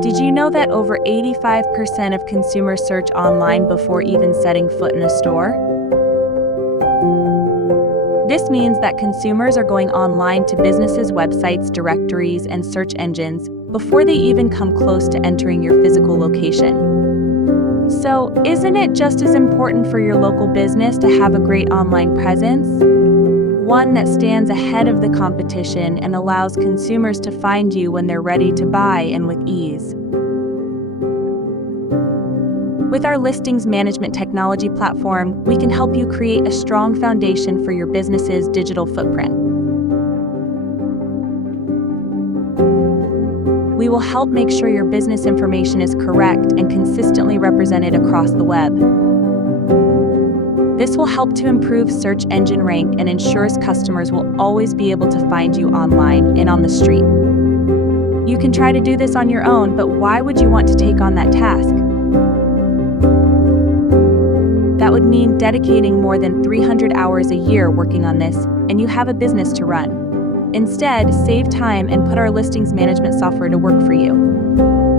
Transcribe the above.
Did you know that over 85% of consumers search online before even setting foot in a store? This means that consumers are going online to businesses' websites, directories, and search engines before they even come close to entering your physical location. So, isn't it just as important for your local business to have a great online presence? One that stands ahead of the competition and allows consumers to find you when they're ready to buy and with ease. With our listings management technology platform, we can help you create a strong foundation for your business's digital footprint. We will help make sure your business information is correct and consistently represented across the web. This will help to improve search engine rank and ensures customers will always be able to find you online and on the street. You can try to do this on your own, but why would you want to take on that task? That would mean dedicating more than 300 hours a year working on this, and you have a business to run. Instead, save time and put our listings management software to work for you.